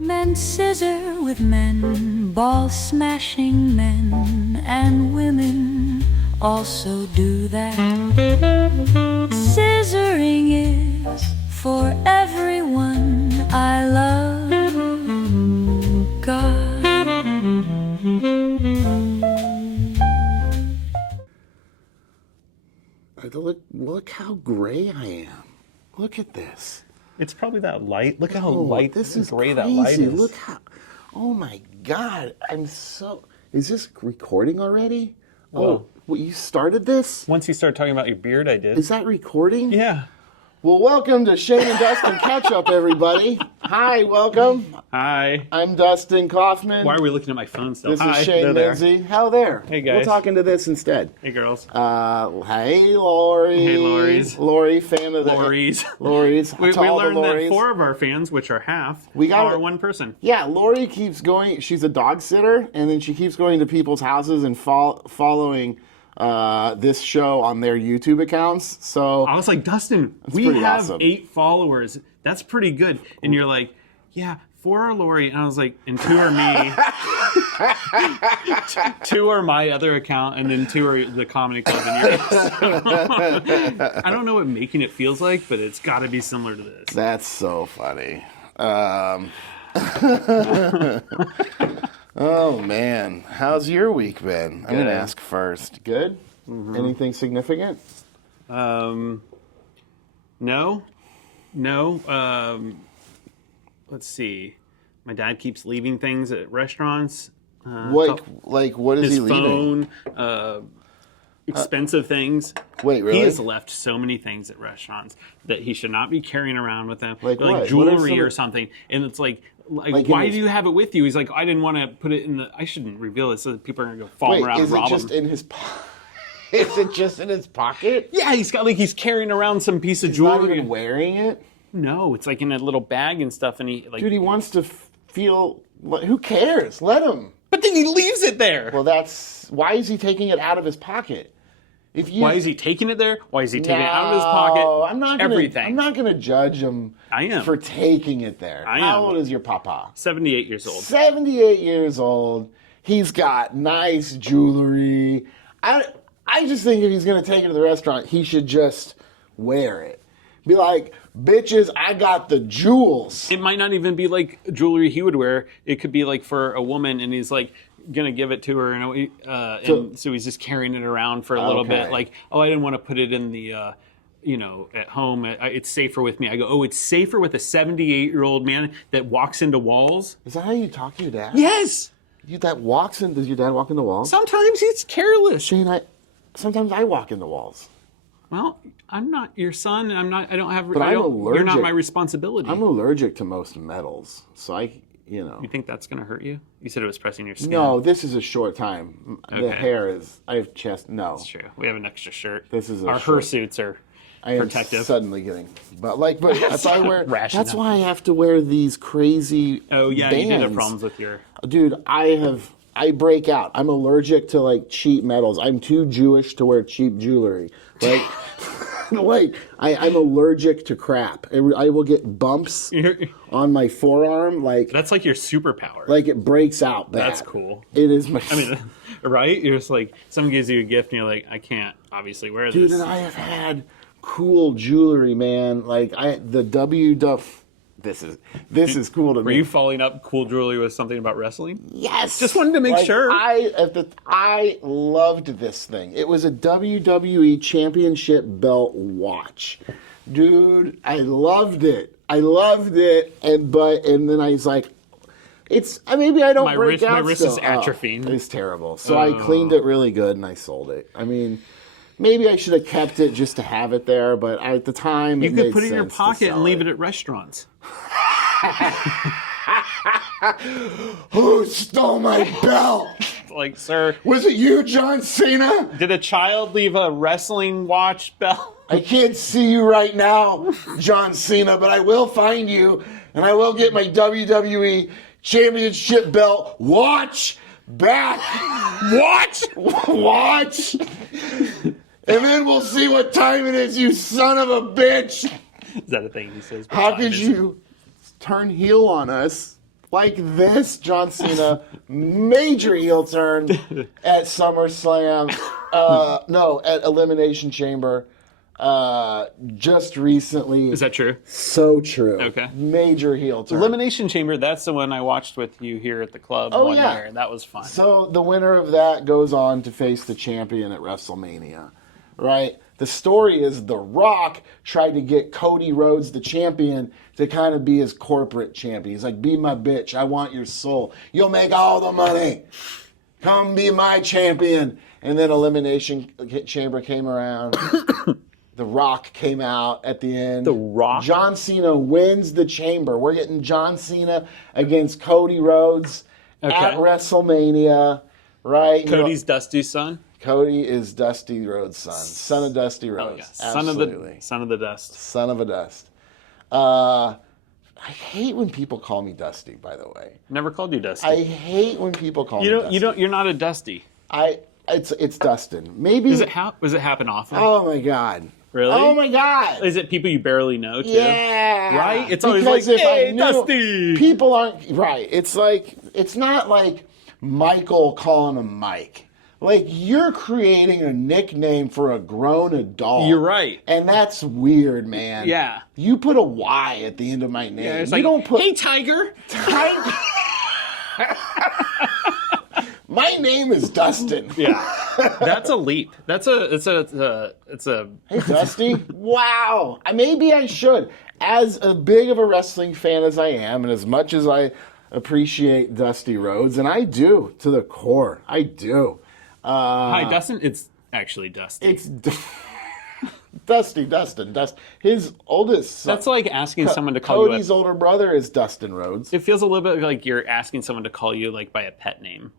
Men scissor with men, ball smashing men, and women also do that. Scissoring is for everyone. I love God. Look how gray I am. Look at this. It's probably that light. Look how light this is gray crazy. that light is. Look how. Oh my God! Is this recording already? Well, You started this? once you start talking about your beard, I did. Is that recording? Yeah. Well, welcome to Shane and Dustin Ketchup, everybody. Hi, welcome. Hi. I'm Dustin Kaufman. Why are we looking at my phone still? This Hi. is Shane They're there. Minsey. How there? Hey, guys. We'll talk into this instead. Hey, girls. Hey, Lori. Hey, Lories. Lori, fan of the... Lories. Lories. We To all the learned that Lories. 4 of our fans, which are half, got are it. one person. Yeah, Lori keeps going. She's a dog sitter, and then she keeps going to people's houses and following this show on their YouTube accounts. So I was like, Dustin, we pretty have awesome. 8 followers. That's pretty good. And you're like, yeah, 4 are Lori. And I was like, and 2 are me. 2 are my other account, and then 2 are the Comedy Club and yours. I don't know what making it feels like, but it's got to be similar to this. that's so funny. Oh man, how's your week been? I'm gonna ask first. Good. Mm-hmm. Anything significant? No. Let's see. My dad keeps leaving things at restaurants. What is His he leaving? phone, expensive things. Wait, really? He has left so many things at restaurants that he should not be carrying around with him. Like what? What are Jewelry some or of- something. And it's like Like why in his- do you have it with you? He's like, I didn't want to put it in the... I shouldn't reveal it so that people are going to go follow him Wait, around is and it rob just him. in his Is it just in his pocket? Yeah, he's carrying around some piece of He's not jewelry. even wearing it? No, it's like in a little bag and stuff, and he like... Dude, he wants to feel... Who cares? Let him. But then he leaves it there! Well, why is he taking it out of his pocket? Why is he taking it there? Why is he taking it out of his pocket? I'm not gonna, Everything. I'm not going to judge him I am. for taking it there. I How am. old is your papa? 78 years old. 78 years old. He's got nice jewelry. I just think if he's going to take it to the restaurant, he should just wear it. Be like, bitches, I got the jewels. It might not even be like jewelry he would wear. It could be like for a woman, and he's like gonna give it to her, and so he's just carrying it around for a little Okay. bit. Like, oh, I didn't want to put it in the, at home. It's safer with me. I go, oh, it's safer with a 78-year-old man that walks into walls. Is that how you talk to your dad? Yes. Does your dad walk in the walls? Sometimes he's careless. Shane, sometimes I walk in the walls. Well, I'm not your son. I don't have. But I'm allergic. You're not my responsibility. I'm allergic to most metals, so You think that's gonna hurt you? You said it was pressing your skin. No, this is a short time. The Okay. hair is. I have chest. No, That's true. We have an extra shirt. This is a our short- fursuits are I am protective. suddenly getting. But that's why I wear. Ration That's up. why I have to wear these crazy. Oh yeah, you did have bands. problems with your. Dude, I break out. I'm allergic to like cheap metals. I'm too Jewish to wear cheap jewelry. Like, I'm allergic to crap. I will get bumps on my forearm. That's like your superpower. Like it breaks out bad. That's cool. It is my. I mean, right? You're just like someone gives you a gift, and you're like, I can't obviously wear Dude, this. and I have had cool jewelry, man. Like the W Duff. This is cool to Were me. you following up cool jewelry with something about wrestling? Yes. Just wanted to make sure. I loved this thing. It was a WWE Championship belt watch. Dude, I loved it. And then I was like, maybe I don't break out. My wrist still. is atrophying. It's terrible. So I cleaned it really good and I sold it. I mean, maybe I should have kept it just to have it there, but at the time You it could made put it in your sense to pocket and sell leave it at restaurants. Who stole my belt? Like, sir, Was it you, John Cena? did a child leave a wrestling watch belt? I can't see you right now, John Cena, but I will find you, and I will get my WWE Championship belt watch back. Watch. And then we'll see what time it is, you son of a bitch. Is that a thing he says? How could you turn heel on us like this. John Cena, major heel turn at SummerSlam. No, at Elimination Chamber. Just recently. Is that true? So true. Okay. Major heel turn. Elimination Chamber, that's the one I watched with you here at the club one year. That was fun. So the winner of that goes on to face the champion at WrestleMania, right? The story is The Rock tried to get Cody Rhodes, the champion, to kind of be his corporate champion. He's like, be my bitch. I want your soul. You'll make all the money. Come be my champion. And then Elimination Chamber came around. The Rock came out at the end. The Rock? John Cena wins the chamber. We're getting John Cena against Cody Rhodes at WrestleMania, right? Cody's Dusty's son? Cody is Dusty Rhodes' son of Dusty Rhodes. Oh, yes. Absolutely. Son of the Dust. Son of a Dust. I hate when people call me Dusty, by the way. Never called you Dusty. I hate when people call me Dusty. You're not a Dusty. It's Dustin. Maybe. Does it happen often? Oh my God. Really? Oh my God. Is it people you barely know too? Yeah. Right? It's always because like, if hey, I knew, Dusty. People aren't right. It's not like Michael calling him Mike. Like, you're creating a nickname for a grown adult. You're right. And that's weird, man. Yeah. You put a Y at the end of my name. Yeah, it's you like, don't put hey, Tiger. Tiger. My name is Dustin. Yeah. That's a leap. It's a Hey, Dusty. Wow. Maybe I should. As a big of a wrestling fan as I am, and as much as I appreciate Dusty Rhodes, and I do to the core. I do. Hi, Dustin. It's actually Dusty. It's Dustin. His oldest son. That's like asking someone to call Cody's older brother is Dustin Rhodes. It feels a little bit like you're asking someone to call you like by a pet name.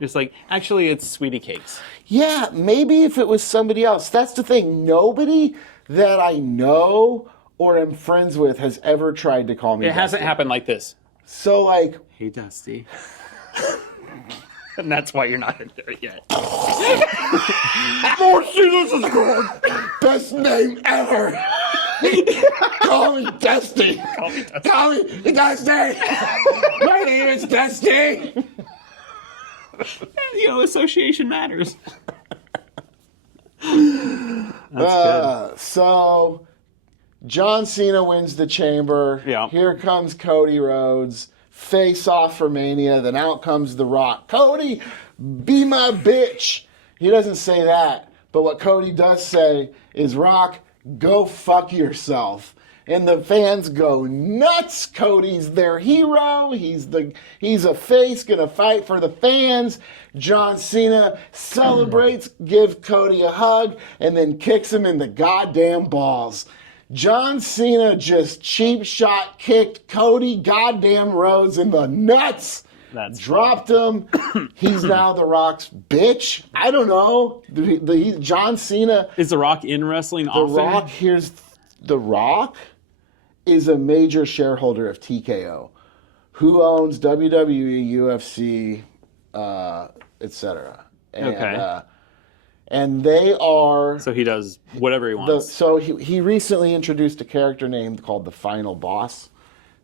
It's like, actually, it's Sweetie Cakes. Yeah, maybe if it was somebody else. That's the thing. Nobody that I know or am friends with has ever tried to call me Dusty. Hasn't happened like this. So, like... Hey, Dusty. And that's why you're not in there yet. Oh, this is good. Best name ever. Call me Dusty. Call me Dusty. My name is Dusty. Association matters. That's good. So, John Cena wins the chamber. Yeah. Here comes Cody Rhodes. Face off for Mania. Then out comes The Rock. Cody, be my bitch. He doesn't say that. But what Cody does say is, Rock, go fuck yourself. And the fans go nuts. Cody's their hero. He's a face, gonna fight for the fans. John Cena celebrates, gives Cody a hug, and then kicks him in the goddamn balls. John Cena just cheap shot kicked Cody goddamn Rhodes in the nuts. Dropped him. He's now The Rock's bitch. I don't know. John Cena. Is The Rock in wrestling often? The Rock is a major shareholder of TKO, who owns WWE, UFC, etc. And they are... So he does whatever he wants. So he recently introduced a character name called The Final Boss.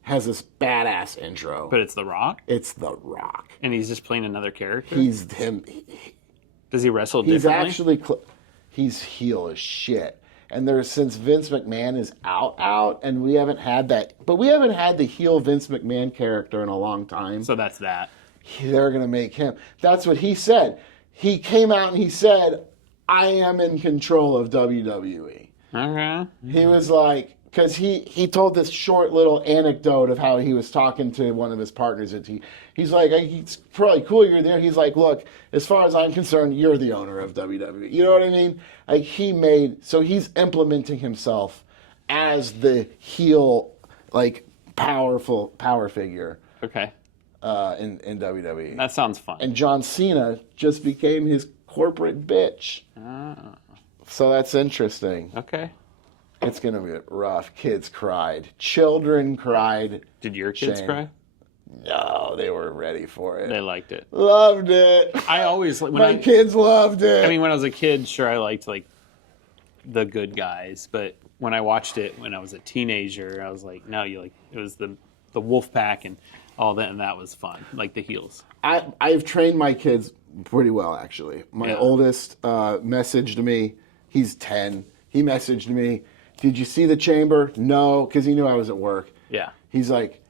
Has this badass intro. But it's The Rock? It's The Rock. And he's just playing another character? He's him. Does he wrestle differently? He's heel as shit. And since Vince McMahon is out, and we haven't had that. But we haven't had the heel Vince McMahon character in a long time. So that's that. They're going to make him. That's what he said. He came out and he said, I am in control of WWE. Okay. He was like, because he told this short little anecdote of how he was talking to one of his partners. He's like, it's probably cool you're there. He's like, look, as far as I'm concerned, you're the owner of WWE. You know what I mean? Like he's implementing himself as the heel, like power figure. Okay. In WWE. That sounds fun. And John Cena just became his corporate bitch. Oh. So that's interesting. Okay. It's going to be rough. Kids cried. Children cried. Did your kids cry? No, they were ready for it. They liked it. Loved it. My kids loved it. I mean, when I was a kid, sure, I liked like The Good Guys, but when I watched it when I was a teenager, I was like, no, it was the Wolf Pack, and all that, and that was fun, like the heels. I've trained my kids pretty well, actually. My oldest messaged me. He's 10. He messaged me, "Did you see the chamber?" No, because he knew I was at work. Yeah. He's like,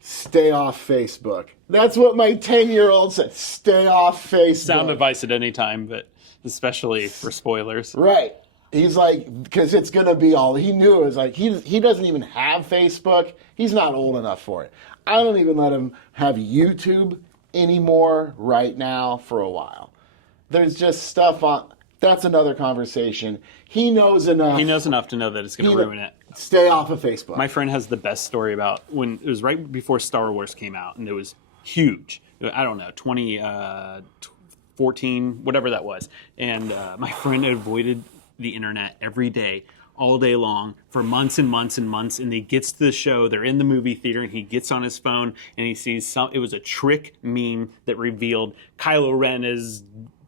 "Stay off Facebook." That's what my 10-year-old said. Stay off Facebook. Sound advice at any time, but especially for spoilers. Right. He's like, because it's going to be all, he knew it was like, he doesn't even have Facebook. He's not old enough for it. I don't even let him have YouTube anymore right now for a while. There's just stuff on, that's another conversation. He knows enough. He knows enough to know that it's going to ruin it. Stay off of Facebook. My friend has the best story about when it was right before Star Wars came out, and it was huge. I don't know, 2014, whatever that was. And my friend avoided the internet every day, all day long, for months and months and months. And he gets to the show, they're in the movie theater, and he gets on his phone, and he sees it was a trick meme that revealed Kylo Ren is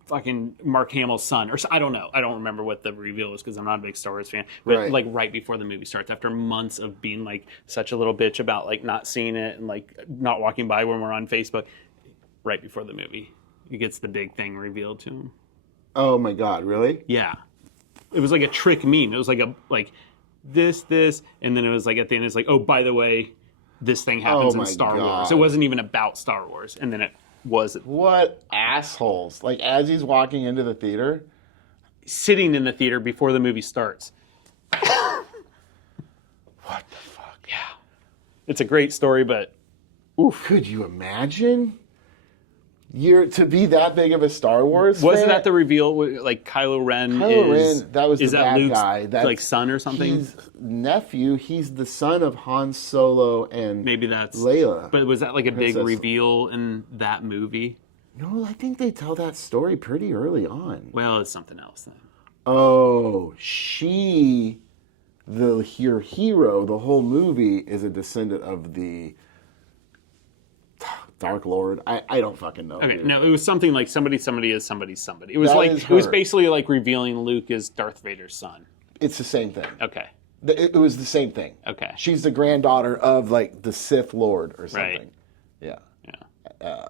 fucking Mark Hamill's son, or I don't know. I don't remember what the reveal was because I'm not a big Star Wars fan. But like right before the movie starts, after months of being like such a little bitch about like not seeing it and like not walking by when we're on Facebook, right before the movie, he gets the big thing revealed to him. Oh my God, really? Yeah. It was like a trick meme. It was like this, and then it was like at the end it's like, oh, by the way, this thing happens in Star Wars. It wasn't even about Star Wars, and then it was. What assholes! Like as he's walking into the theater, sitting in the theater before the movie starts. What the fuck? Yeah, it's a great story, but oof. Could you imagine? You're to be that big of a Star Wars Wasn't fan? that the reveal? Like Kylo Ren that was is the that bad Luke's guy. That's, like son or something? He's nephew. He's the son of Han Solo and maybe that's Layla. But was that like a big Princess. reveal in that movie? No, I think they tell that story pretty early on. Well, it's something else then. Oh, your hero, the whole movie is a descendant of the Dark Lord. I don't fucking know. Okay, dude. no, it was something like somebody is somebody. It was That it was her. basically like revealing Luke is Darth Vader's son. It's the same thing. Okay. It was the same thing. Okay. She's the granddaughter of like the Sith Lord or something. Right. Yeah. Yeah.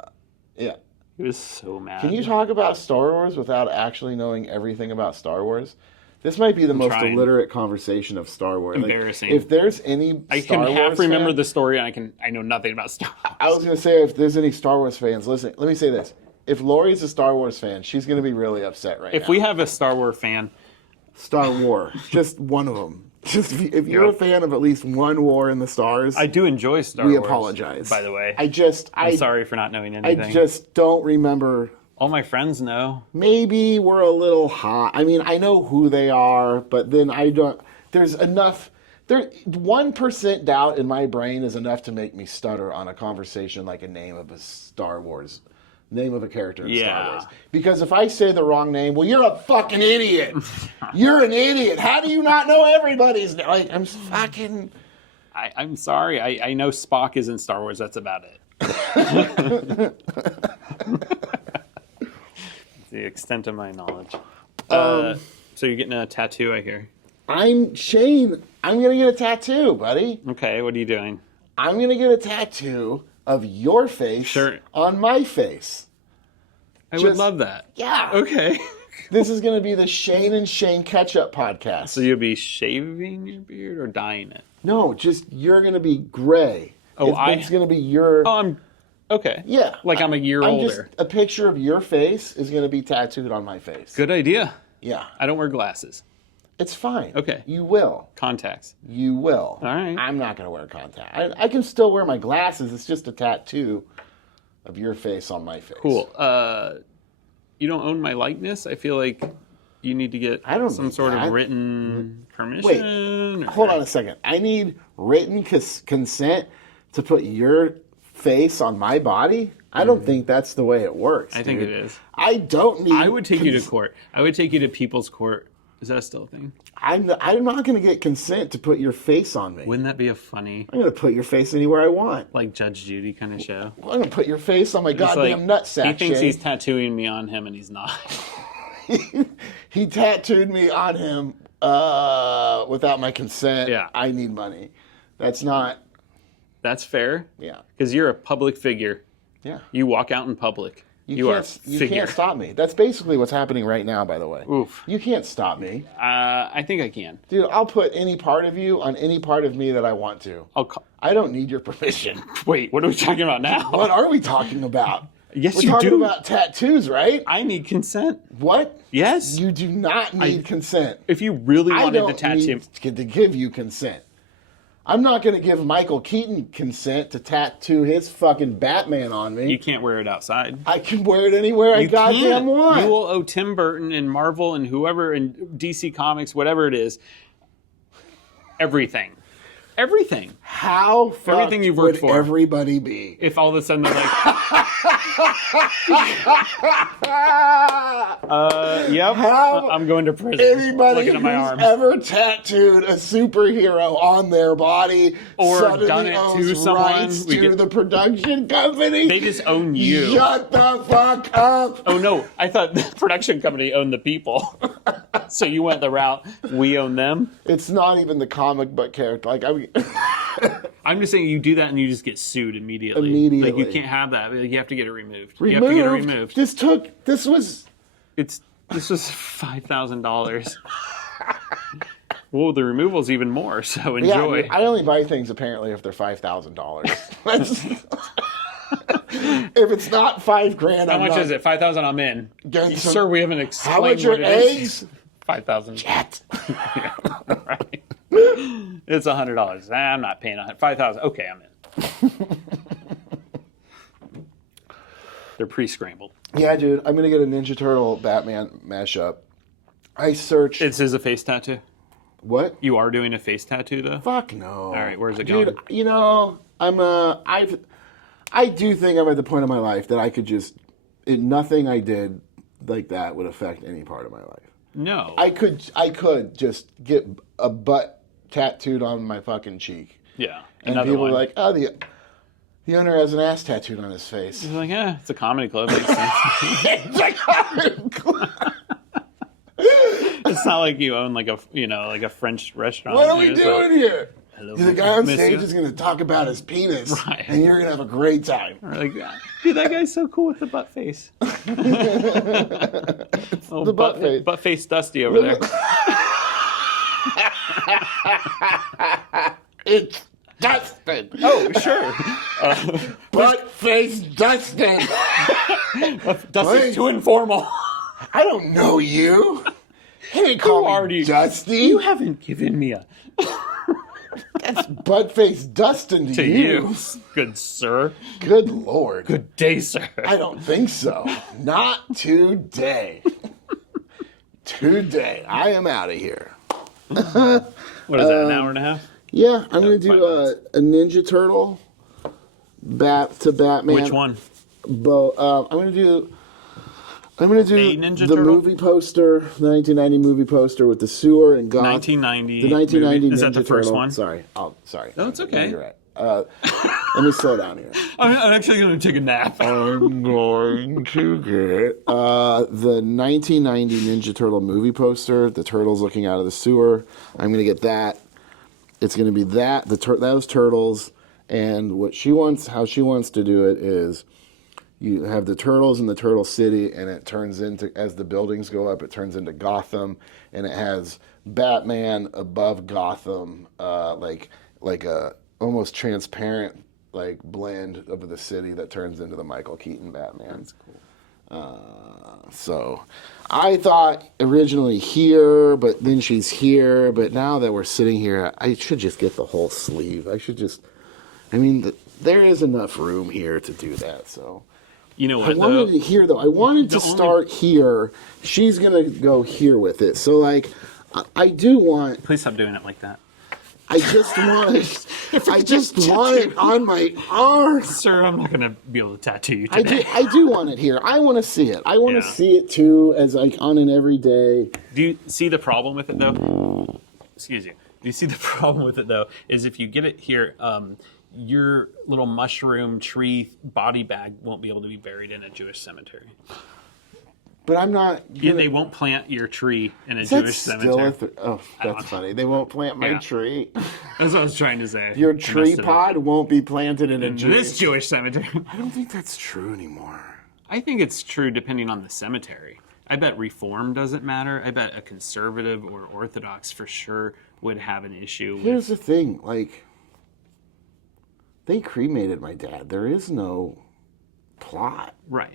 Yeah. He was so mad. Can you talk about Star Wars without actually knowing everything about Star Wars? This might be the most trying. illiterate conversation of Star Wars. Embarrassing. Like, if there's any I Star can half Wars remember fan, the story, and I know nothing about Star Wars. I was going to say, if there's any Star Wars fans, listen, let me say this. If Lori's a Star Wars fan, she's going to be really upset right now. If we have a Star Wars fan, Star War, just one of them. Just if you're a fan of at least one war in the stars, I do enjoy Star we Wars. apologize. By the way, I'm sorry for not knowing I anything. just don't remember. All my friends know. Maybe we're a little hot. I mean, I know who they are, but then I don't. There's enough. 1% doubt in my brain is enough to make me stutter on a conversation like a name of a Star Wars, name of a character in Star Wars. Because if I say the wrong name, well, you're a fucking idiot. You're an idiot. How do you not know everybody's name? Like, I'm fucking. I'm sorry. I know Spock is in Star Wars. That's about it. The extent of my knowledge. So you're getting a tattoo, I hear. I'm Shane. I'm going to get a tattoo, buddy. Okay, what are you doing? I'm going to get a tattoo of your face on my face. I would love that. Yeah. Okay. This is going to be the Shane and Shane Ketchup podcast. So you'll be shaving your beard or dyeing it? No, just you're going to be gray. Oh, it's going to be your... Oh, I'm... Okay. Yeah. Like I'm a year older. A picture of your face is going to be tattooed on my face. Good idea. Yeah. I don't wear glasses. It's fine. Okay. You will. Contacts. You will. All right. I'm not going to wear contacts. I can still wear my glasses. It's just a tattoo of your face on my face. Cool. You don't own my likeness? I feel like you need to get some sort of written permission. Wait, hold on a second. I need written consent to put your face on my body? I don't think that's the way it works. I think it is. I don't need... I would take you to court. I would take you to people's court. Is that still a thing? I'm not going to get consent to put your face on me. Wouldn't that be a funny... I'm going to put your face anywhere I want. Like Judge Judy kind of show? I'm going to put your face on my goddamn nutsack, He thinks Shane. he's tattooing me on him and he's not. He tattooed me on him without my consent. Yeah. I need money. That's not... That's fair. Yeah. Because you're a public figure. Yeah. You walk out in public. You are a You figure. can't stop me. That's basically what's happening right now, by the way. Oof. You can't stop me. I think I can. Dude, I'll put any part of you on any part of me that I want to. I don't need your permission. Wait, what are we talking about now? What are we talking about? Yes, We're you talking do. about tattoos, right? I need consent. What? Yes. You do not need consent. If you really I wanted don't to tattoo... need to give you consent. I'm not going to give Michael Keaton consent to tattoo his fucking Batman on me. You can't wear it outside. I can wear it anywhere I goddamn want. You will owe Tim Burton and Marvel and whoever in DC Comics, whatever it is, everything. Everything. How fucked Everything you've worked would for. everybody be? If all of a sudden they're like, yep, How I'm going to prison. Anybody Looking at my who's arms. ever tattooed a superhero on their body Or suddenly done it to owns someone, rights we to get- the production company. They just own you. Shut the fuck up. Oh no, I thought the production company owned the people. So you went the route, we own them? It's not even the comic book character. Like, I mean, I'm just saying you do that and you just get sued immediately. Immediately. Like you can't have that. Like, you have to get it removed. You have to get it removed. This was This was $5,000. Well, the removal's even more, so enjoy. Yeah, I only buy things apparently if they're $5,000. That's if it's not $5,000. How much is it? 5,000. I'm in. Get some- Sir, we haven't explained How much what are it is. eggs? 5,000. Cat. Yeah, right. It's $100. I'm not paying 5,000. Okay, I'm in. They're pre-scrambled. Yeah, dude, I'm gonna get a Ninja Turtle Batman mashup. I searched. This is a face tattoo. What? You are doing a face tattoo though. Fuck no. All right, where's it Dude, going? you know, I do think I'm at the point of my life that I could just nothing I did like that would affect any part of my life. No. I could just get a butt tattooed on my fucking cheek. Yeah. And Another people one. are like, oh, the owner has an ass tattooed on his face. He's like, yeah, it's a comedy club. Makes sense. It's like, It's not like you own like a French restaurant. what are we It's doing like, here? Hello, The guy on monsieur. stage is going to talk about his penis, Right. and you're going to have a great time. We're like, dude, that guy's so cool with the butt face. Oh, the butt face. Butt face Dusty over there. It's Dustin. Oh, sure. Butt face Dustin. Dusty's too informal. I don't know you. He didn't call Who are me you? Dusty. You haven't given me a That's butt face Dustin to you, good sir. Good Lord. Good day, sir. I don't think so. Not today. Today. I am out of here. What is that, an hour and a half? Yeah, I'm going to 5 do minutes. a Ninja Turtle to Batman. Which one? I'm going to do A Ninja the Turtle? movie poster, the 1990 movie poster with the sewer and Goth. 1990. The 1990 movie. Is Ninja that the first Turtle. one? Sorry. Sorry. No, it's okay. You're right. Let me slow down here. I'm actually going to take a nap. I'm going to get the 1990 Ninja Turtle movie poster. The turtles looking out of the sewer. I'm going to get that. It's going to be those turtles, and how she wants to do it is, you have the turtles in the Turtle City, and it turns into, as the buildings go up, it turns into Gotham, and it has Batman above Gotham, like a almost transparent like blend of the city that turns into the Michael Keaton Batman. That's cool. So I thought originally here, but then she's here. But now that we're sitting here, I should just get the whole sleeve. There is enough room here to do that. So You know I what, wanted though? it here, though. I wanted to The only- start here. She's going to go here with it. So, like, I do want... Please stop doing it like that. I just want it. I just want it on my arm. Sir, I'm not going to be able to tattoo you I today. do want it here. I want to see it. I want Yeah. to see it too, as like on an everyday. Do you see the problem with it, though? Excuse you. Do you see the problem with it, though, is if you get it here, your little mushroom tree body bag won't be able to be buried in a Jewish cemetery. But I'm not. Yeah, they won't plant your tree in a Is that Jewish still cemetery. that's funny. They won't plant my Yeah. tree. That's what I was trying to say. Your I tree messed it up. pod won't be planted in a This Jewish cemetery. I don't think that's true anymore. I think it's true depending on the cemetery. I bet Reform doesn't matter. I bet a conservative or Orthodox for sure would have an issue with... Here's the thing, like, they cremated my dad. There is no plot. Right.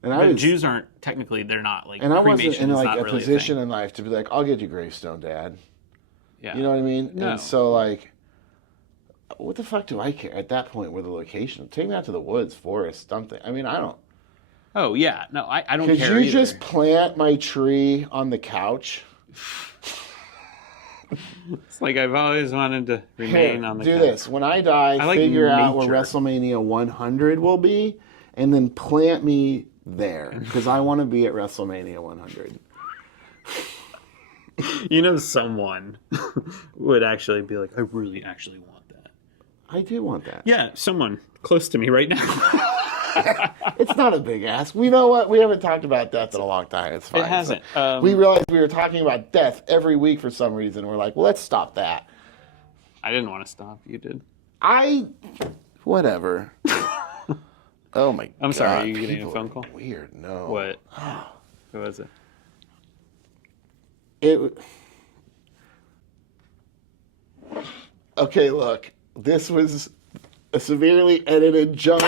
And But Jews aren't, technically, they're not, like, and I wasn't cremation in is like not a really position thing. in life to be like, I'll get you gravestone, Dad. Yeah. You know what I mean? No. And so, like, what the fuck do I care at that point where the location? Take me out to the woods, forest, something. I mean, I don't. Oh, yeah. No, I don't Could care you either. just plant my tree on the couch? It's like I've always wanted to remain on the do couch. this. When I die, I like figure out where nature. WrestleMania 100 will be, and then plant me there because I want to be at WrestleMania 100. You know, someone would actually be like, I really actually want that. I do want that. Yeah, someone close to me right now. It's not a big ask. We know what? We haven't talked about death in a long time. It's fine. It hasn't. We realized we were talking about death every week for some reason. We're like, well, let's stop that. I didn't want to stop. You did. Whatever. Oh my God. I'm sorry, are you getting a people phone are call? Weird. No. What? Who was it? Okay, look. This was a severely edited jump.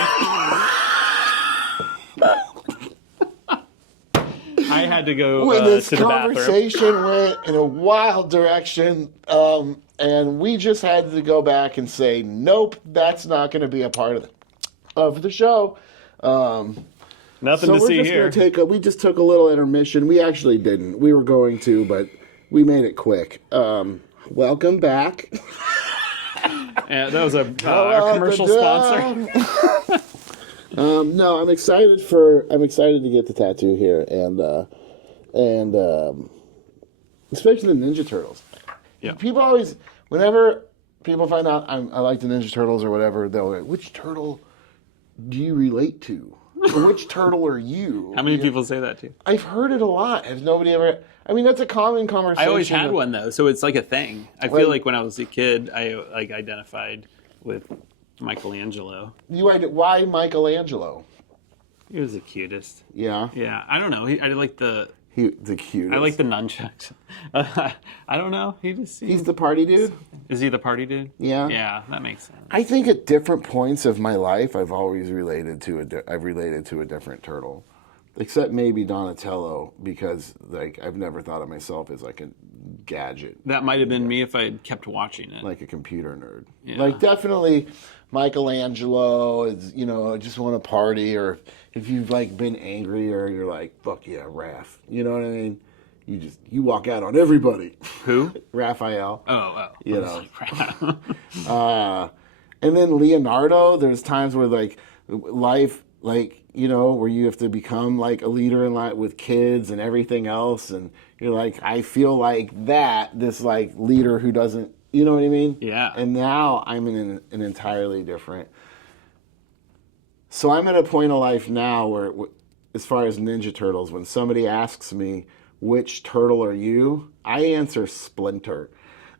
I had to go When this to the bathroom. conversation went in a wild direction, and we just had to go back and say, nope, that's not going to be a part of the show. Nothing So to we're see just here. going to we just took a little intermission. We actually didn't. We were going to, but we made it quick. Welcome back. Yeah, that was our commercial sponsor. No, I'm excited to get the tattoo here, and especially the Ninja Turtles. Yeah. People always, whenever people find out I like the Ninja Turtles or whatever, they'll go, which turtle do you relate to? Or which turtle are you? How many people say that to you? I've heard it a lot. Has nobody ever? I mean, that's a common conversation. I always had one though, so it's like a thing. I Like- feel like when I was a kid, I like identified with Michelangelo. Why Michelangelo? He was the cutest. Yeah, Yeah, I don't know. I like the the cutest. I like the nunchucks. I don't know. He's the party dude. Is he the party dude? Yeah. Yeah, that makes sense. I think at different points of my life, I've always related to a different turtle, except maybe Donatello, because like I've never thought of myself as like a gadget, That might have been me if I had kept watching it. like a computer nerd. Yeah. Like definitely Michelangelo is, just want to party, or if you've like been angry or you're like, fuck yeah, Raph. You know what I mean? You walk out on everybody. Who? Raphael. Oh. You know. And then Leonardo, there's times where like life, like, where you have to become like a leader in life with kids and everything else. And you're like, I feel like this like leader who doesn't, you know what I mean? Yeah. And now I'm in an entirely different. So I'm at a point of life now where, as far as Ninja Turtles, when somebody asks me, which turtle are you? I answer Splinter.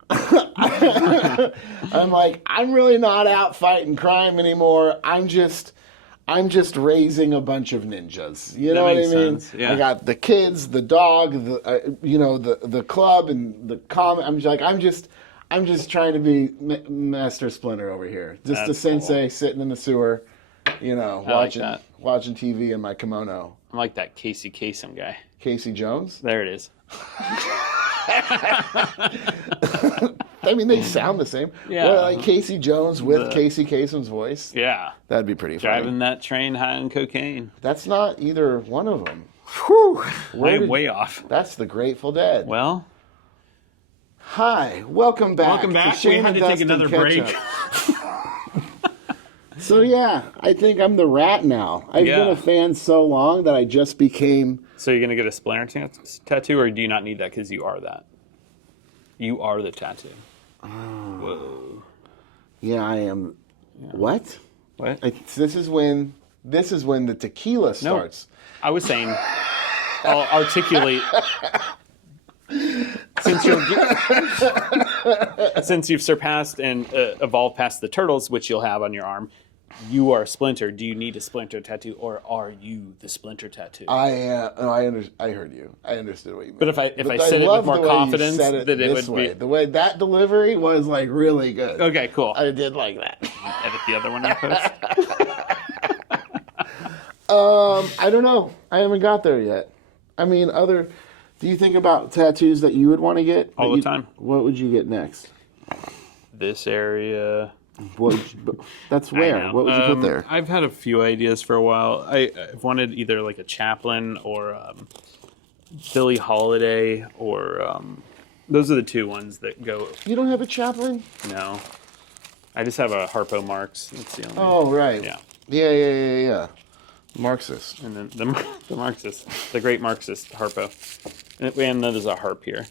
I'm like, I'm really not out fighting crime anymore. I'm just raising a bunch of ninjas. You know what I makes mean? sense, yeah. I got the kids, the dog, the club, and the comic. I'm just trying to be Master Splinter over here. Just a That's sensei sitting in the sewer, watching that. watching TV in my kimono. I'm like that Casey Kasem guy. Casey Jones. There it is. I mean, they sound the same. Yeah. Well, like Casey Jones with Casey Kasem's voice. Yeah. That'd be pretty funny. Driving that train high on cocaine. That's not either one of them. Whew. I Where am did- way off. That's the Grateful Dead. Well, Hi, welcome back. welcome back. To Shane We had and to take Dustin another break. Ketchup. So yeah, I think I'm the rat now. I've Yeah. been a fan so long that I just became. So you're going to get a Splinter tattoo, or do you not need that because you are that? You are the tattoo. Whoa. Yeah, I am. What? What? This is when the tequila starts. I was saying I'll articulate. Since you've surpassed and evolved past the turtles, which you'll have on your arm, you are Splinter. Do you need a Splinter tattoo, or are you the Splinter tattoo? I am. No, I heard you. I understood what you meant. But if I said it with more confidence, that it would be the way that delivery was like really good. Okay, cool. I did like that. Edit the other one I post. I don't know. I haven't got there yet. I mean, do you think about tattoos that you would want to get? All the time. What would you get next? This area. That's where? What would you put there? I've had a few ideas for a while. I've wanted either like a Chaplin or Billie Holiday, or those are the two ones that go. You don't have a Chaplin? No, I just have a Harpo Marx. That's the only. Oh right. Yeah. Yeah. Marxist. And then the Marxist, the great Marxist Harpo, and then there's a harp here.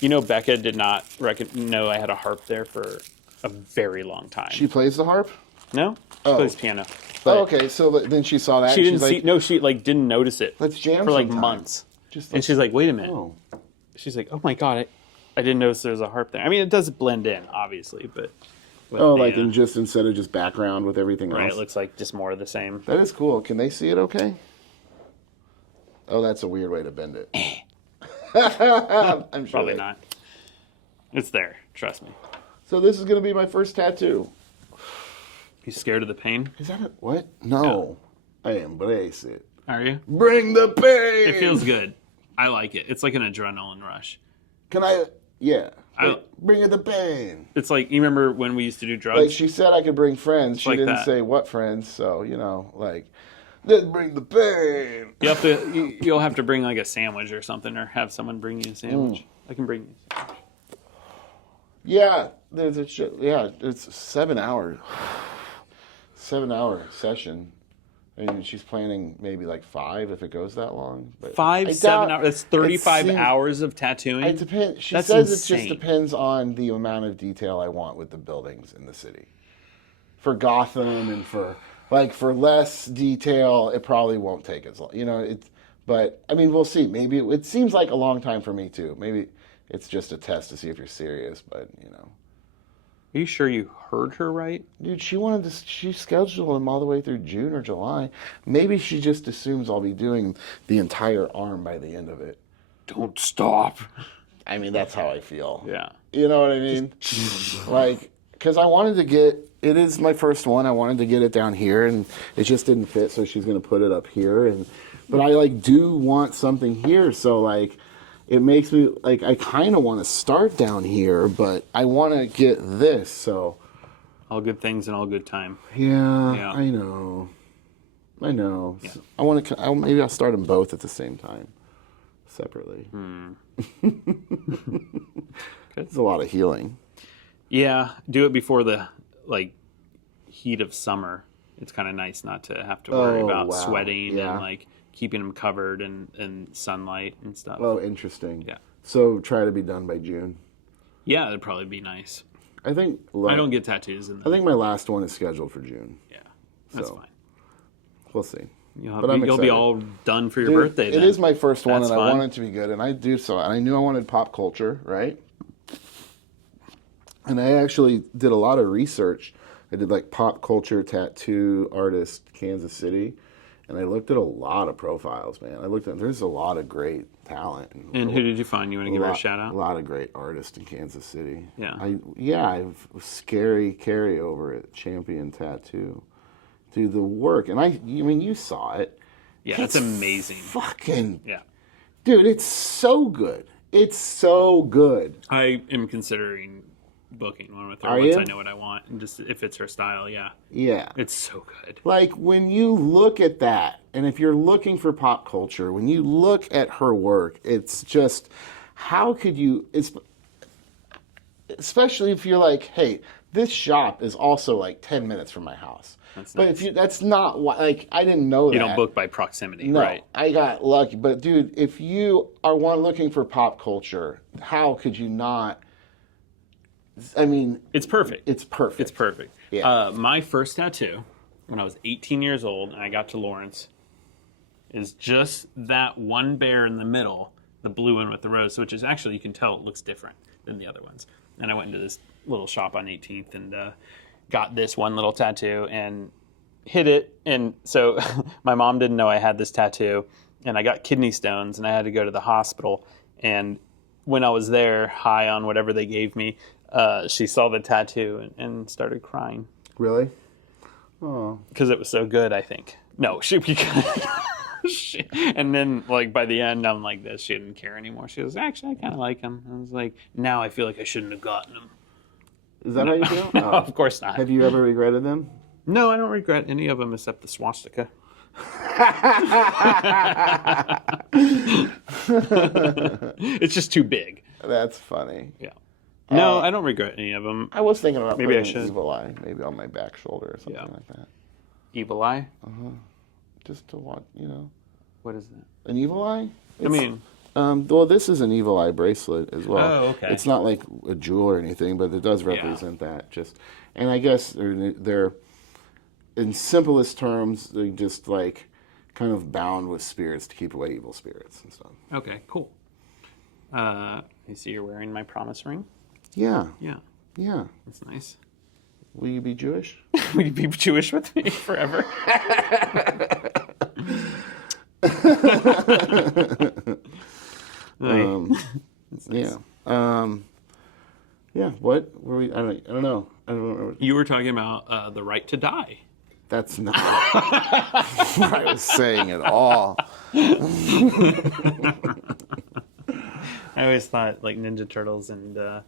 You know, Becca did not know I had a harp there for a very long time. She plays the harp? No, she plays piano. Oh, okay. So then she saw that. She didn't see. Like, no, she like didn't notice it. Let's jam for like sometime. months. Just and she's like, "Wait a minute." Oh. She's like, "Oh my god, I didn't notice there's a harp there." I mean, it does blend in, obviously, but instead of just background with everything else. Right, it looks like just more of the same. That is cool. Can they see it? Okay. Oh, that's a weird way to bend it. I'm sure Probably not. It's there. Trust me. So this is going to be my first tattoo. You scared of the pain? Is that what? No. I embrace it. Are you? Bring the pain! It feels good. I like it. It's like an adrenaline rush. Can I? Yeah. Bring it the pain. It's like, you remember when we used to do drugs? Like she said I could bring friends. She didn't say what friends. So, let's bring the pain. You'll have to bring like a sandwich or something, or have someone bring you a sandwich. I can bring you a sandwich. Yeah. It's 7 hours. 7 hour session. I mean, she's planning maybe like 5 if it goes that long. But 7 hours? That's 35 hours of tattooing? It depends. She That's says insane. it just depends on the amount of detail I want with the buildings in the city. For Gotham and for less detail, it probably won't take as long. But I mean, we'll see. Maybe it seems like a long time for me too. Maybe it's just a test to see if you're serious, but Are you sure you heard her right? Dude, she scheduled them all the way through June or July. Maybe she just assumes I'll be doing the entire arm by the end of it. Don't stop. I mean, that's how I feel. Yeah. You know what I mean? Because I wanted to it is my first one. I wanted to get it down here, and it just didn't fit, so she's going to put it up here. But I, do want something here, so, it makes me, I kind of want to start down here, but I want to get this, so. All good things and all good time. Yeah. I know. Yeah. I want to, maybe I'll start them both at the same time, separately. It's a lot of healing. Yeah, do it before the, heat of summer. It's kind of nice not to have to worry about sweating and, keeping them covered in sunlight and stuff. Oh, interesting. Yeah. So try to be done by June. Yeah, that'd probably be nice. I think. I don't get tattoos. I think my last one is scheduled for June. Yeah, that's fine. We'll see. You'll be all done for your birthday. It is my first one, and fun. I want it to be good, and I do so. And I knew I wanted pop culture, right? And I actually did a lot of research. I did pop culture tattoo artist Kansas City. And I looked at a lot of profiles, man. There's a lot of great talent. And who did you find? You want to give her a shout out? A lot of great artists in Kansas City. Yeah. I've Scary Carry over at Champion Tattoo. Do the work. And you saw it. Yeah, it's amazing. Fucking. Yeah. Dude, it's so good. It's so good. I am considering booking one with her Are once you? I know what I want, and just if it's her style, yeah. Yeah. It's so good. When you look at that, and if you're looking for pop culture, when you look at her work, it's just, how could you, especially if you're hey, this shop is also 10 minutes from my house. That's but nice. if that's not what, I didn't know that. You don't book by proximity, no, right? I got lucky. But dude, if you are looking for pop culture, how could you not? I mean, It's perfect. It's perfect. It's perfect. Yeah. My first tattoo, when I was 18 years old, and I got to Lawrence, is just that one bear in the middle, the blue one with the rose, which is actually, you can tell it looks different than the other ones. And I went into this little shop on 18th and got this one little tattoo and hit it. And so my mom didn't know I had this tattoo, and I got kidney stones and I had to go to the hospital. And when I was there, high on whatever they gave me, she saw the tattoo and started crying. Really? Oh. Because it was so good, I think. No, and then, like, by the end, I'm like this. She didn't care anymore. She was, actually, I kind of like him. I was like, now I feel like I shouldn't have gotten him. Is that how you feel? No, of course not. Have you ever regretted them? No, I don't regret any of them except the swastika. It's just too big. That's funny. Yeah. No, I don't regret any of them. I was thinking about Maybe I putting an should. evil eye, maybe on my back shoulder or something like that. Evil eye? Just to watch, What is that? An evil eye? Well, this is an evil eye bracelet as well. Oh, okay. It's not like a jewel or anything, but it does represent that. And I guess they're in simplest terms, they're just like kind of bound with spirits to keep away evil spirits and stuff. Okay, cool. I see you're wearing my promise ring. Yeah. Yeah, Yeah. that's nice. Will you be Jewish? Will you be Jewish with me forever? Yeah. Yeah. What were we? I don't know. I don't know. You were talking about the right to die. That's not what I was saying at all. I always thought like Ninja Turtles and the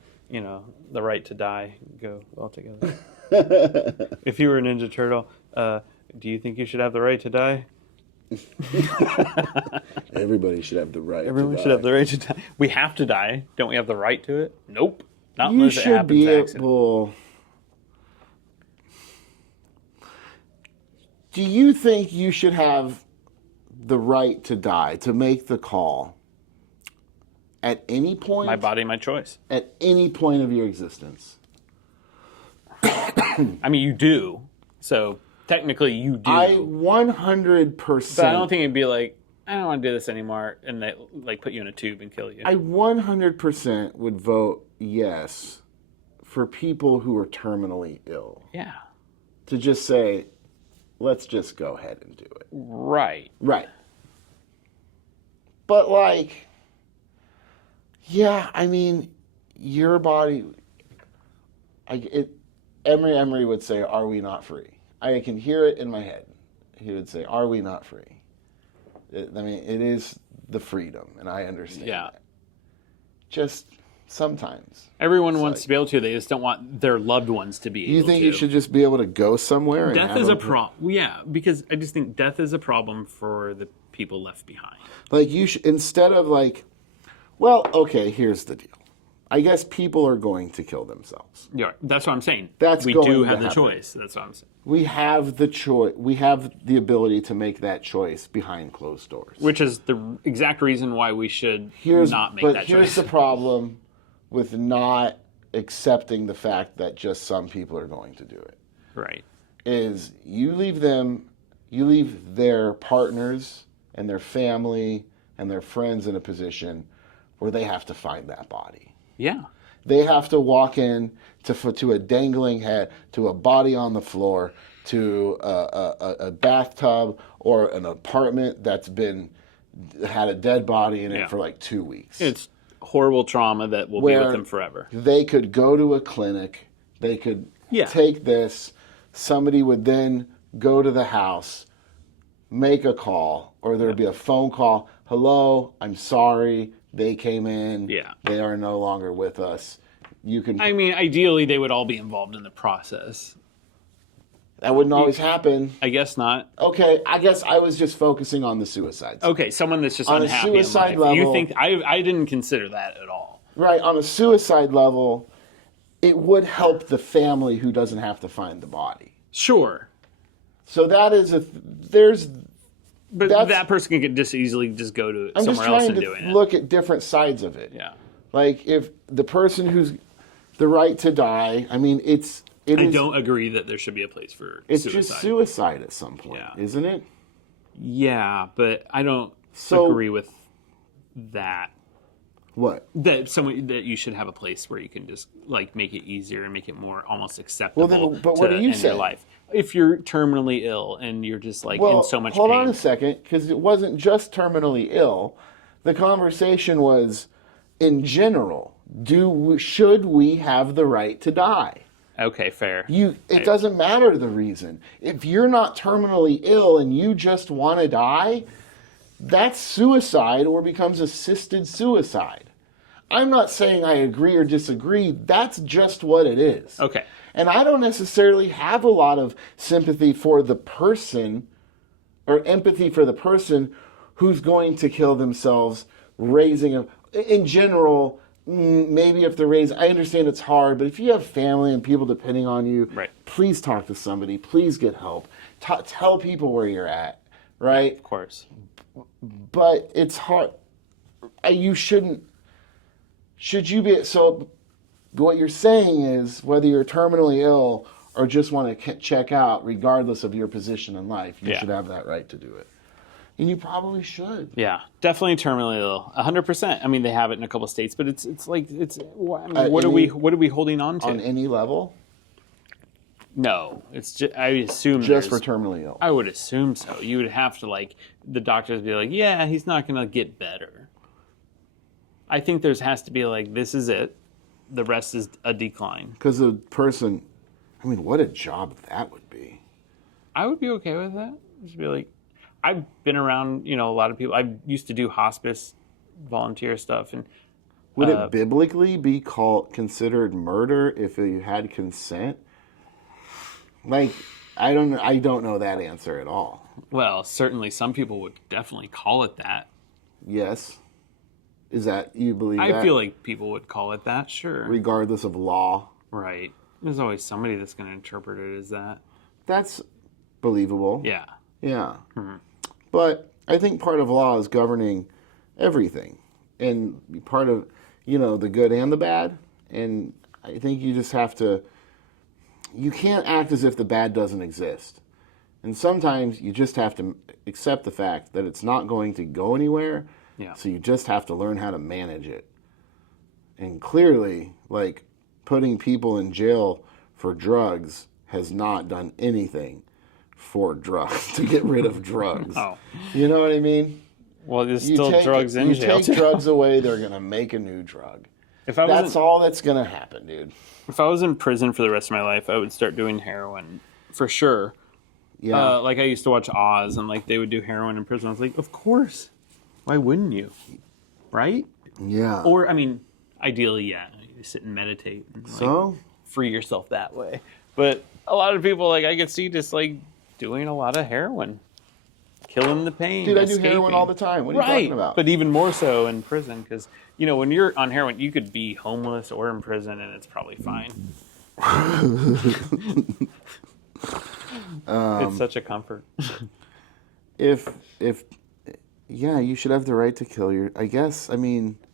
right to die go well together. If you were a Ninja Turtle, do you think you should have the right to die? Everybody should have the right. Everyone to die. should have the right to die. We have to die. Don't we have the right to it? Nope. Not You unless it should happens be accident. able. Do you think you should have the right to die, to make the call at any point? My body, my choice. At any point of your existence. I mean, you do. So technically, you do. I 100%. But I don't think it'd be like, I don't want to do this anymore, and they like put you in a tube and kill you. I 100% would vote yes for people who are terminally ill. Yeah. To just say, let's just go ahead and do it. Right. Right. But like, yeah, I mean, your body. Emery would say, "Are we not free?" I can hear it in my head. He would say, "Are we not free?" It is the freedom, and I understand that. Just sometimes. Everyone wants to be able to. They just don't want their loved ones to be able to. You think you should just be able to go somewhere? And Death have is a them- problem. Yeah, because I just think death is a problem for the people left behind. Like you should, instead of like, well, okay, here's the deal. I guess people are going to kill themselves. Yeah, that's what I'm saying. That's we going do to have the happen. choice. That's what I'm saying. We have the choice. We have the ability to make that choice behind closed doors. Which is the exact reason why we should not make that here's choice. the problem with not accepting the fact that just some people are going to do it. Right. Is you leave their partners and their family and their friends in a position where they have to find that body. Yeah. They have to walk in to a dangling head, to a body on the floor, to a bathtub or an apartment that's had a dead body in it for like 2 weeks. It's horrible trauma that will be with them forever. They could go to a clinic. They could take this. Somebody would then go to the house, make a call, or there'd be a phone call. Hello, I'm sorry. They came in. Yeah. They are no longer with us. You can. I mean, ideally, they would all be involved in the process. That wouldn't always happen. I guess not. Okay, I guess I was just focusing on the suicides. Okay, someone that's just On a unhappy suicide in life. You level- think I didn't consider that at all. Right, on a suicide level, it would help the family who doesn't have to find the body. Sure. So that is But That's- that person could just easily just go to I'm just somewhere else trying and to doing it. look at different sides of it. Yeah. Like if the person who's the right to die, I mean, it I is. don't agree that there should be a place for It's suicide. just suicide at some point, Yeah. isn't it? Yeah, but I don't So- agree with that. What? That you should have a place where you can just like make it easier and make it more almost acceptable. But what do you in say? your life? If you're terminally ill and you're just like Well, in so much hold pain. on a second, because it wasn't just terminally ill. The conversation was, in general, should we have the right to die? Okay, fair. It doesn't matter the reason. If you're not terminally ill and you just want to die, that's suicide or becomes assisted suicide. I'm not saying I agree or disagree. That's just what it is. Okay. And I don't necessarily have a lot of sympathy for the person or empathy for the person who's going to kill themselves in general. Maybe if they're raised, I understand it's hard, but if you have family and people depending on you, right. Please talk to somebody. Please get help. Tell people where you're at, right? Of course. But it's hard. You shouldn't. Should you be so? What you're saying is whether you're terminally ill or just want to check out, regardless of your position in life, you should have that right to do it. And you probably should. Yeah, definitely terminally ill, 100%. I mean, they have it in a couple of states, but it's like what are we holding on to on any level? No, it's just, I assume just for terminally ill. I would assume so. You would have to like the doctors be like, yeah, he's not going to get better. I think has to be like, this is it. The rest is a decline. Because the person, I mean, what a job that would be. I would be okay with that. Just be like, I've been around, a lot of people. I used to do hospice volunteer stuff, and would it biblically be considered murder if you had consent? Like, I don't know that answer at all. Well, certainly some people would definitely call it that. Yes. Is that, you believe that? I feel like people would call it that, sure. Regardless of law. Right. There's always somebody that's going to interpret it as that. That's believable. Yeah. Yeah. Mm-hmm. But I think part of law is governing everything. And part of, the good and the bad. And I think you just have to, you can't act as if the bad doesn't exist. And sometimes you just have to accept the fact that it's not going to go anywhere. Yeah. So you just have to learn how to manage it. And clearly, like, putting people in jail for drugs has not done anything for drugs, to get rid of drugs. Oh. You know what I mean? Well, there's still drugs in jail. You take drugs away, they're going to make a new drug. That's all that's going to happen, dude. If I was in prison for the rest of my life, I would start doing heroin for sure. Yeah. Like I used to watch Oz, and like they would do heroin in prison. I was like, of course. Why wouldn't you? Right? Yeah. Or, I mean, ideally, yeah. You sit and meditate and like, free yourself that way. But a lot of people, like, I could see just like doing a lot of heroin. Killing the pain. Dude, I do heroin all the time. What are you talking about? But even more so in prison, because, when you're on heroin, you could be homeless or in prison, and it's probably fine. It's such a comfort. Yeah, you should have the right to kill I guess,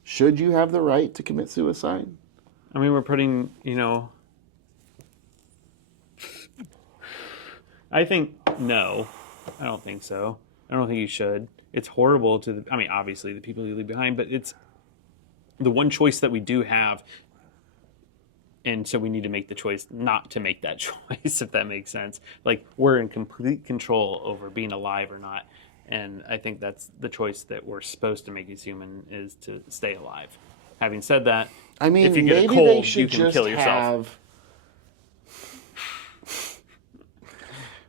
should you have the right to commit suicide? I mean, we're putting, I think, no. I don't think so. I don't think you should. It's horrible obviously the people you leave behind, but it's the one choice that we do have. And so we need to make the choice not to make that choice, if that makes sense. Like, we're in complete control over being alive or not. And I think that's the choice that we're supposed to make as human, is to stay alive. Having said that, if you get a cold, you can kill yourself.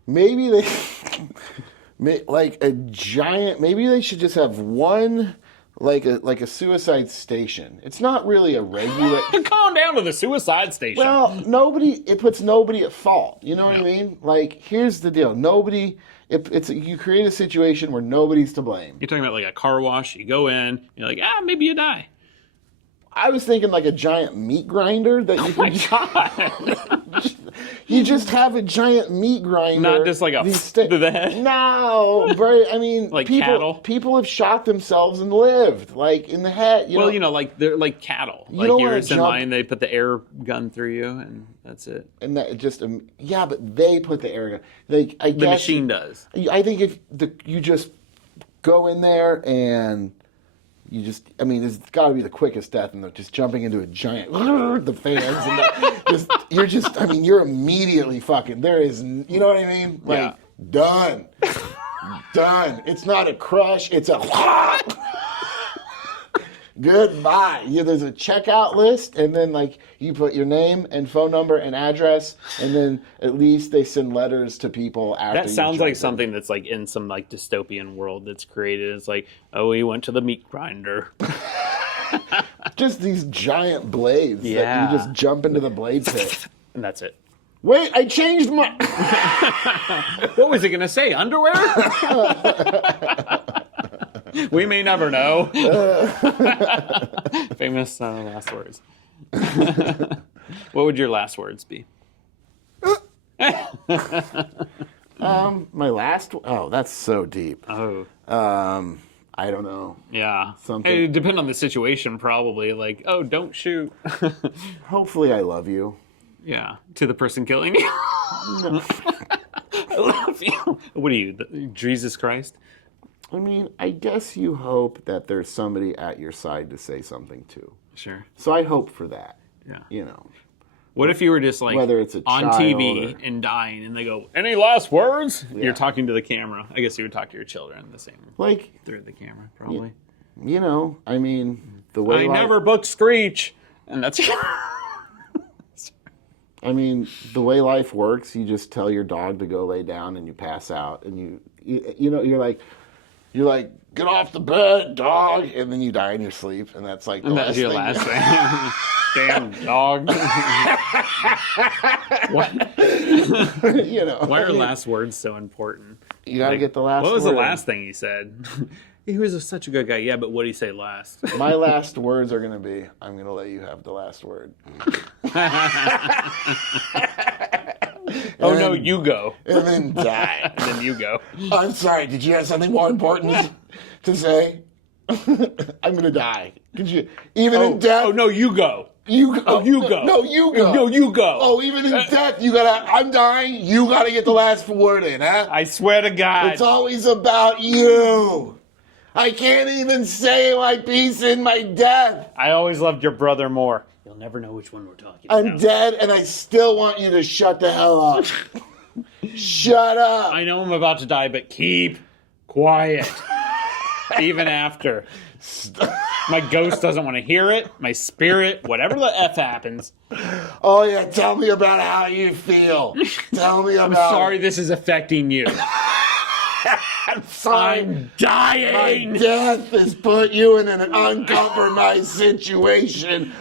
Maybe like a giant. Maybe they should just have one, like a suicide station. It's not really a regular. Calm down to the suicide station. Well, it puts nobody at fault. You know what I mean? Like, here's the deal. You create a situation where nobody's to blame. You're talking about like a car wash. You go in, you're like, maybe you die. I was thinking like a giant meat grinder that you can. God. You just have a giant meat grinder. Not just like a to the head. No, bro. I mean, Like people, cattle? people have shot themselves and lived, like in the head. Well, like they're like cattle. You Like don't you're wanna just in jump- line, they put the air gun through you, and that's it. and that just yeah, but they put the air gun. Like I The guess machine does. I think if you just go in there and you just, I mean, it's got to be the quickest death, and just jumping into a giant, the fans, and I mean, you're immediately fucking, there is, you know what I mean? Like, Yeah. done. Done. It's not a crush, it's a goodbye. Yeah, there's a checkout list, and then like you put your name and phone number and address, and then at least they send letters to people after. That sounds like something that's like in some like dystopian world that's created. It's like, oh, we went to the meat grinder. Just these giant blades that Yeah. you just jump into the blade pit. And that's it. Wait, I changed my. What was it going to say? Underwear? We may never know. Famous last words. What would your last words be? My last. Oh, that's so deep. Oh, I don't know. yeah. Something- It depends on the situation, probably. Like, oh, don't shoot. Hopefully, I love you. Yeah, to the person killing you. I love you. What are you, Jesus Christ? I mean, I guess you hope that there's somebody at your side to say something to. Sure. So I hope for that. Yeah. You know. What if you were just like Whether it's a on child TV or- and dying, and they go, "Any last words?" Yeah. You're talking to the camera. I guess you would talk to your children the same Like, through the camera, probably. you know, I mean, the way I never booked Screech, and that's I mean, the way life works, you just tell your dog to go lay down and you pass out, and you know, you're like, get off the bed, dog, and then you die in your sleep, and that's like the and that's last your thing. last thing. Damn dog. You know, Why I are mean, last words so important? You gotta Like, get the last. What was the word. last thing he said? He was such a good guy. Yeah, but what did he say last? My last words are gonna be, "I'm gonna let you have the last word." Oh no, you go. And then die. And then you go. I'm sorry. Did you have something more important to say? I'm gonna die. Could you? Even in death. Oh no, you go. You go. Oh, you go. No, you go. No, you go. Oh, even in death, you gotta. I'm dying. You gotta get the last word in, huh? I swear to God. It's always about you. I can't even say my piece in my death. I always loved your brother more. You'll never know which one we're talking I'm about. dead, and I still want you to shut the hell up. Shut up. I know I'm about to die, but keep quiet. Even after. My ghost doesn't want to hear it. My spirit, whatever the F happens. Oh yeah, tell me about how you feel. Tell me about. I'm sorry this is affecting you. I'm sorry. I'm dying. My death has put you in an uncompromised situation.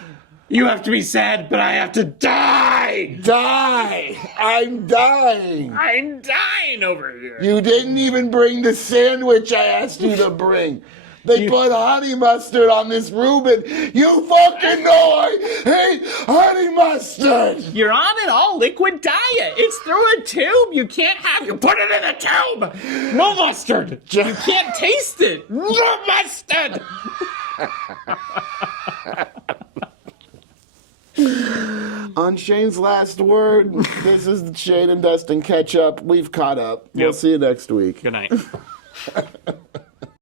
You have to be sad, but I have to die. Die. I'm dying. I'm dying over here. You didn't even bring the sandwich I asked you to bring. They put honey mustard on this Reuben. You fucking know I hate honey mustard. You're on an all liquid diet. It's through a tube. You can't have. You put it in a tube. No mustard. You can't taste it. No mustard. On Shane's last word, this is Shane and Dustin Ketchup. We've caught up. We'll Yep. see you next week. Good night.